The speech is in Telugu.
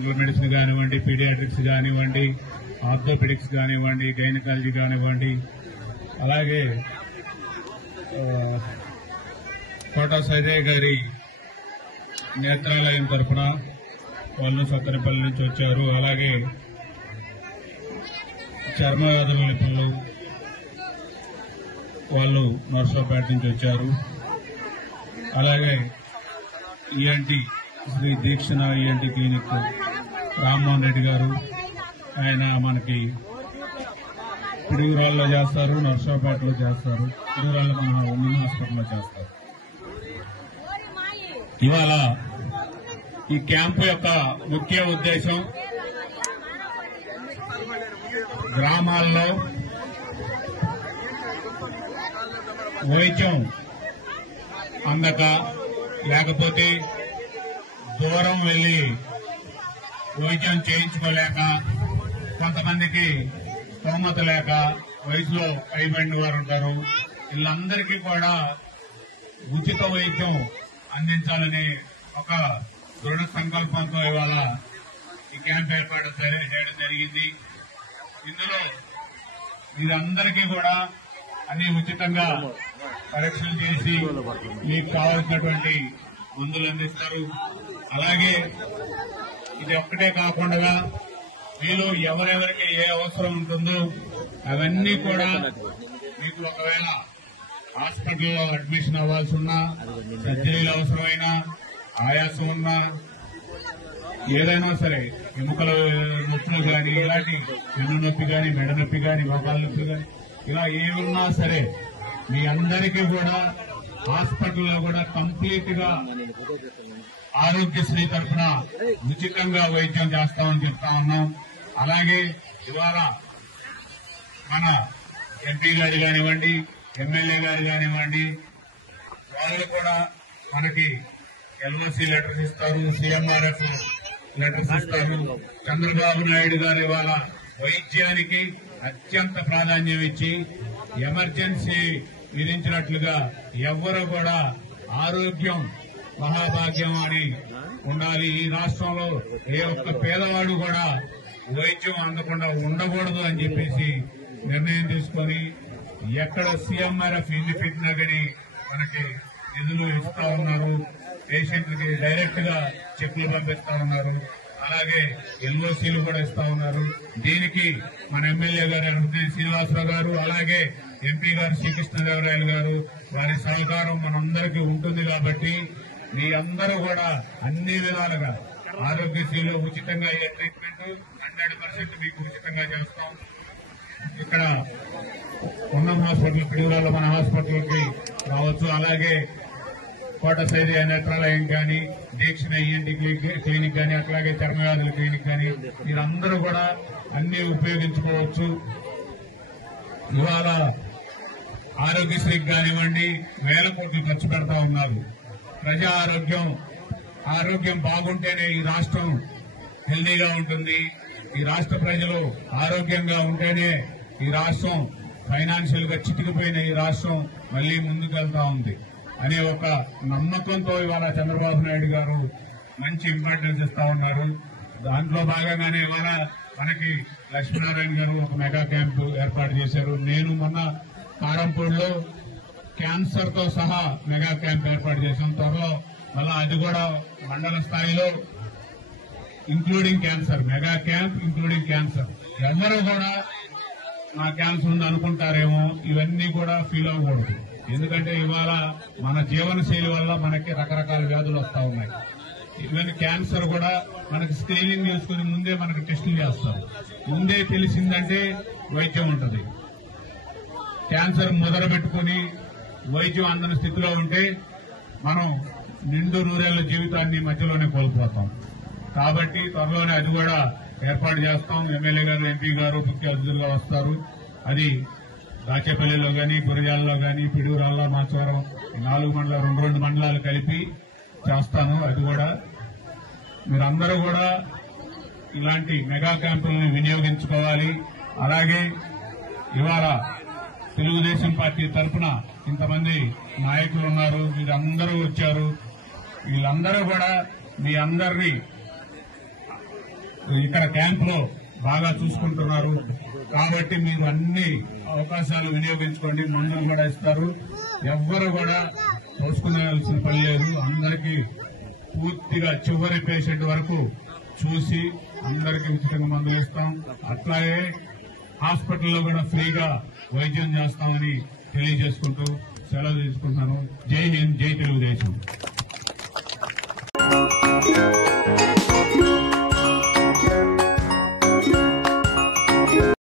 జనరల్ మెడిసిన్ కానివ్వండి, పీడియాట్రిక్స్ కానివ్వండి, ఆర్థోపెడిక్స్ కానివ్వండి, గైనకాలజీ కానివ్వండి, అలాగే కోటా సైదయ్య గారి నేత్రాలయం తరఫున వాళ్ళు సత్తెనపల్లి నుంచి వచ్చారు. అలాగే చర్మ వ్యాధుల నిపుణులు వాళ్ళు నర్సాపేట నుంచి వచ్చారు. అలాగే ENT Sri Deekshana ENT clinic Rammohan Reddy garu, ఆయన మనకి పిడుగురాళ్ళలో చేస్తారు, నర్సాపేటలో చేస్తారు, పిడుగురాళ్ళలో మన ఉమెన్ హాస్పిటల్లో చేస్తారు. ఇవాళ ఈ క్యాంపు యొక్క ముఖ్య ఉద్దేశం గ్రామాల్లో వైద్యం అందక, లేకపోతే దూరం వెళ్లి వైద్యం చేయించుకోలేక, కొంతమందికి స్తోమత లేక వయసులో పైబడిన వారు ఉంటారు. వీళ్ళందరికీ కూడా ఉచిత వైద్యం అందించాలని ఒక దృఢ సంకల్పంతో ఇవాళ ఈ క్యాంప్ ఏర్పాటు చేయడం జరిగింది. ఇందులో మీరందరికీ కూడా అన్ని ఉచితంగా పరీక్షలు చేసి మీకు కావాల్సినటువంటి మందులు అందిస్తారు. అలాగే ఇది ఒక్కటే కాకుండా మీలో ఎవరెవరికి ఏ అవసరం ఉంటుందో అవన్నీ కూడా మీకు ఒకవేళ హాస్పిటల్లో అడ్మిషన్ అవ్వాల్సి ఉన్నా, సర్జరీలు అవసరమైనా, ఆయాసం ఉన్నా, ఏదైనా సరే ఎముకల నొప్పులు కానీ, ఇలాంటి వెన్ను నొప్పి కానీ, మెడ నొప్పి కానీ, మోకాల నొప్పి కానీ, ఇలా ఏమున్నా సరే మీ అందరికీ కూడా హాస్పిటల్లో కూడా కంప్లీట్ గా ఆరోగ్యశ్రీ తరఫున ఉచితంగా వైద్యం చేస్తామని చెప్తా ఉన్నాం. అలాగే ఇవాళ మన ఎంపీ గారు కానివ్వండి, ఎమ్మెల్యే గారు కానివ్వండి, వాళ్ళు కూడా మనకి ఎల్ఓసి లెటర్స్ ఇస్తారు, సీఎంఆర్ఎఫ్ లెటర్స్ ఇస్తారు. చంద్రబాబు నాయుడు గారు ఇవాళ వైద్యానికి అత్యంత ప్రాధాన్యం ఇచ్చి ఎమర్జెన్సీ విధించినట్లుగా ఎవ్వరూ కూడా ఆరోగ్యం మహాభాగ్యం అని ఉండాలి. ఈ రాష్ట్రంలో ఏ ఒక్క పేదవాడు కూడా వైద్యం అందకుండా ఉండకూడదు అని చెప్పేసి నిర్ణయం తీసుకొని ఎక్కడ సీఎంఆర్ఎఫ్ ఎన్ని పెట్టినా కానీ మనకి నిధులు ఇస్తా ఉన్నారు. పేషెంట్లకి డైరెక్ట్ గా చెక్లు పంపిస్తా ఉన్నారు. అలాగే ఎల్ఓసీలు కూడా ఇస్తా ఉన్నారు. దీనికి మన ఎమ్మెల్యే గారు అనుమతి శ్రీనివాసరావు గారు, అలాగే ఎంపీ గారు శ్రీకృష్ణదేవరాయలు గారు, వారి సహకారం మనందరికీ ఉంటుంది. కాబట్టి మీ అందరూ కూడా అన్ని విధాలుగా ఆరోగ్యశ్రీలో ఉచితంగా అయ్యే ట్రీట్మెంట్ 100% మీకు ఉచితంగా చేస్తాం. ఇక్కడ ఉన్న హాస్పిటల్ పిడుగురాళ్ళలో మన హాస్పిటల్కి రావచ్చు. అలాగే కోట సైదయ్య నేత్రాలయం కానీ, దీక్షణ ఈఎన్టీ క్లినిక్ కానీ, అట్లాగే చర్మవ్యాధుల క్లినిక్ కానీ మీరందరూ కూడా అన్ని ఉపయోగించుకోవచ్చు. ఇవాళ ఆరోగ్యశ్రీకి కానివ్వండి వేల కోట్లు ఖర్చు పెడతా ఉన్నారు. ప్రజా ఆరోగ్యం బాగుంటేనే ఈ రాష్ట్రం హెల్దీగా ఉంటుంది. ఈ రాష్ట్ర ప్రజలు ఆరోగ్యంగా ఉంటేనే ఈ రాష్ట్రం ఫైనాన్షియల్ గా చితికిపోయిన ఈ రాష్ట్రం మళ్లీ ముందుకెళ్తా ఉంది అనే ఒక నమ్మకంతో ఇవాళ చంద్రబాబు నాయుడు గారు మంచి ఇంపార్టెన్స్ ఇస్తా ఉన్నారు. దాంట్లో భాగంగానే ఇవాళ మనకి లక్ష్మీనారాయణ గారు ఒక మెగా క్యాంపు ఏర్పాటు చేశారు. నేను మొన్న కారంపూడిలో క్యాన్సర్ తో సహా మెగా క్యాంప్ ఏర్పాటు చేశాం. త్వరలో మళ్ళా అది కూడా మండల స్థాయిలో including cancer, mega camp including cancer. ఎవరు కూడా నా క్యాన్సర్ ఉంది అనుకుంటారేమో, ఇవన్నీ కూడా ఫీల్ అవ్వకూడదు. ఎందుకంటే ఇవాళ మన జీవన శైలి వల్ల మనకి రకరకాల వ్యాధులు వస్తా ఉన్నాయి. ఈవెన్ క్యాన్సర్ కూడా మనకి స్క్రీనింగ్ చేసుకుని ముందే మనకి టెస్టులు చేస్తారు. ముందే తెలిసిందంటే వైద్యం ఉంటుంది. క్యాన్సర్ మొదలు పెట్టుకుని వైద్యం అందని స్థితిలో ఉంటే మనం నిండు నూరేళ్ల జీవితాన్ని మధ్యలోనే కోల్పోతాం. కాబట్టి త్వరలోనే అది కూడా ఏర్పాటు చేస్తాం. ఎమ్మెల్యే గారు, ఎంపీ గారు ముఖ్య అతిథులుగా వస్తారు. అది దాచేపల్లిలో గాని, గురజాలలో గాని, పిడుగురాళ్ళ, మాచవరం 4 మండలాలు 2 మండలాలు కలిపి చేస్తాను. అది కూడా మీరందరూ కూడా ఇలాంటి మెగా క్యాంపులను వినియోగించుకోవాలి. అలాగే ఇవాళ తెలుగుదేశం పార్టీ తరఫున ఇంతమంది నాయకులు ఉన్నారు, వీరందరూ వచ్చారు. వీళ్ళందరూ కూడా మీ అందరినీ ఇక్కడ క్యాంప్ లో బాగా చూసుకుంటున్నారు. కాబట్టి మీరు అన్ని అవకాశాలు వినియోగించుకోండి. మందులు కూడా ఇస్తారు. ఎవ్వరు కూడా తోసుకునేయాల్సిన పని లేదు. అందరికీ పూర్తిగా చివరి పేషెంట్ వరకు చూసి అందరికీ ఉచితంగా మందులు ఇస్తాం. అట్లాగే హాస్పిటల్లో కూడా ఫ్రీగా వైద్యం చేస్తామని తెలియజేసుకుంటూ సెలవు తీసుకుంటున్నాను. జై హింద్, జై తెలుగుదేశం.